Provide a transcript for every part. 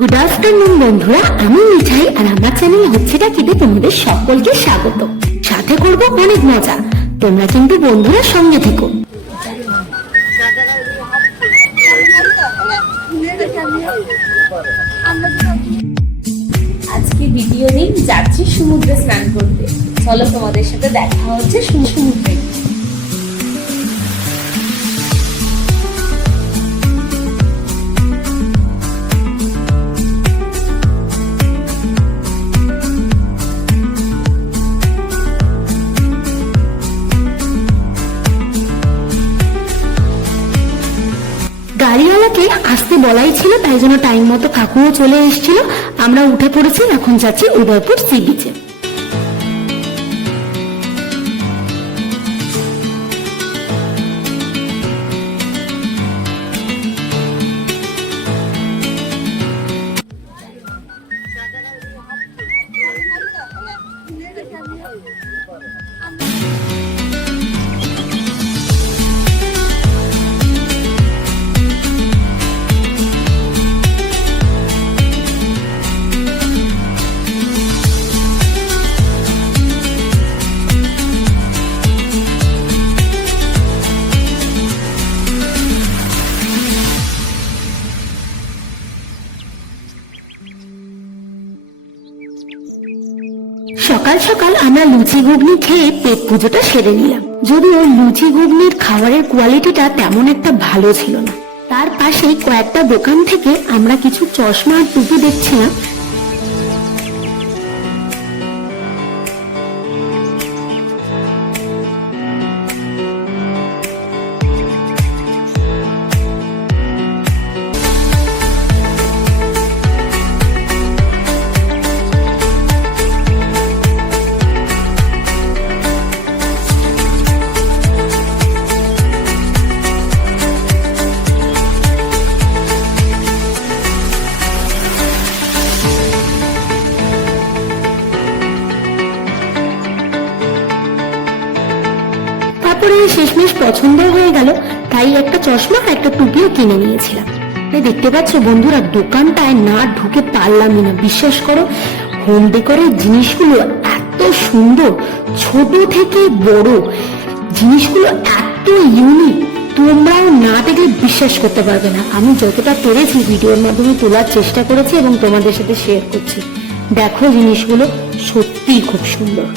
Good afternoon বন্ধুরা, আমি মিঠাই আর আমার চ্যানেল হচ্ছেটা কিতে তোমাদের সকলকে স্বাগত। সাথে করব অনেক মজা, তোমরা কিন্তু বন্ধুরা সঙ্গে থেকো। আজকে ভিডিও দিন যাচ্ছি সমুদ্রে স্নান করতে। চলো তোমাদের সাথে দেখা হচ্ছে সমুদ্রে। গাড়িওয়ালাকে আসতে বলাই ছিল, তাই জন্য টাইম মতো কাকুও চলে এসেছিল। আমরা উঠে পড়েছি, এখন যাচ্ছি উদয়পুর সি বিচে। সকাল সকাল আমরা লুচি ঘুগনি খেয়ে পেট পুজোটা সেরে নিলাম। যদিও লুচি ঘুগনির খাবারের কোয়ালিটিটা তেমন একটা ভালো ছিল না। তার পাশেই কয়েকটা দোকান থেকে আমরা কিছু চশমা আর টুপি দেখছিলাম। তারপরে শেষমেশ পছন্দ হয়ে গেল, তাই একটা চশমা একটা টুপিও কিনে নিয়েছিলাম। দেখতে পাচ্ছ বন্ধুরা, দোকানটায় না ঢুকে পারলামই না। বিশ্বাস করো, হোম ডেকোরের জিনিসগুলো এত সুন্দর, ছোট থেকে বড় জিনিসগুলো এত ইউনিক, তোমরাও না দেখলে বিশ্বাস করতে পারবে না। আমি যতটা পেরেছি ভিডিওর মাধ্যমে তোলার চেষ্টা করেছি এবং তোমাদের সাথে শেয়ার করছি। দেখো, জিনিসগুলো সত্যিই খুব সুন্দর।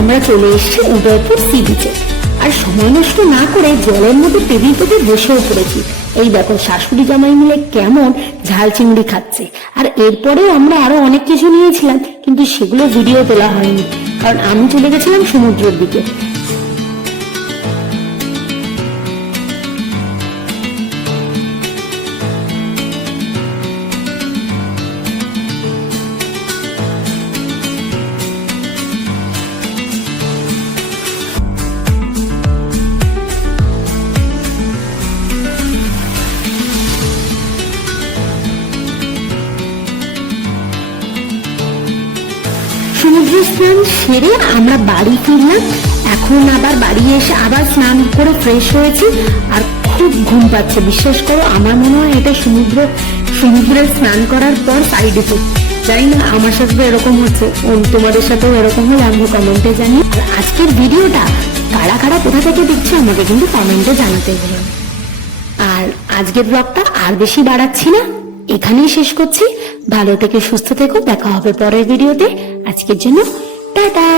আমরা চলে এসেছি উদয়পুর সি বিচে, আর সময় নষ্ট না করে জলের মধ্যে টেবিল পেতে বসেও পড়েছি। এই দেখো, শাশুড়ি জামাই মিলে কেমন ঝাল চিংড়ি খাচ্ছে। আর এরপরেও আমরা আরো অনেক কিছু নিয়েছিলাম, কিন্তু সেগুলো ভিডিও তোলা হয়নি, কারণ আমি চলে গেছিলাম সমুদ্রের দিকে। সমুদ্র স্নান সেরে আমরা বাড়ি ফিরলাম। এখন আবার বাড়ি এসে আবার স্নান করে ফ্রেশ হয়েছি, আর খুব ঘুম পাচ্ছে। বিশ্বাস করো, আমার মনে হয় এটা সমুদ্রে স্নান করার পর সাইড এফেক্ট। জানি না আমার সাথে এরকম হচ্ছে, তোমাদের সাথেও এরকম হলে আমাকে কমেন্টে জানি। আর আজকের ভিডিওটা কারা কারা কোথা থেকে দেখছে আমাকে কিন্তু কমেন্টে জানাতে হবে। আর আজকের ব্লগটা আর বেশি বাড়াচ্ছি না, এখানেই শেষ করছি। ভালো থেকে সুস্থ থেকো, দেখা হবে পরের ভিডিওতে। আজকের জন্য টাটা।